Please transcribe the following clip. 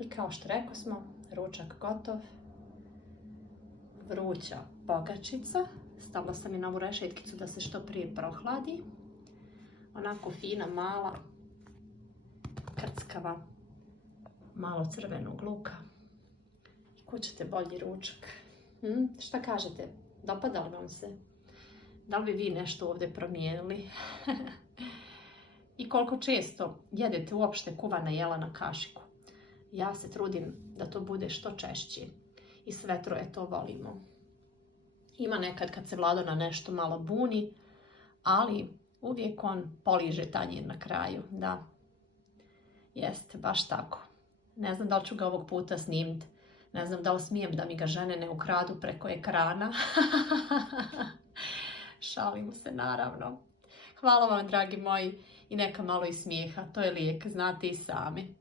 I kao što rekao smo, ručak gotov. Vruća pogačica. Stavila sam je na ovu rešetkicu da se što prije prohladi. Onako fina, mala, krckava, malo crvenog luka. Kud ćete bolji ručak? Šta kažete? Dopada li vam se? Da li bi vi nešto ovdje promijenili? I koliko često jedete uopšte kuvana jela na kašiku? Ja se trudim da to bude što češće. I sve troje to volimo. Ima nekad kad se Vlado na nešto malo buni, ali uvijek on poliže tanjir na kraju. Da, jeste, baš tako. Ne znam da li ću ga ovog puta snimiti. Ne znam da li smijem da mi ga žene ne ukradu preko ekrana. Šalim se, naravno. Hvala vam, dragi moji, i neka malo i smijeha. To je lijek, znate i sami.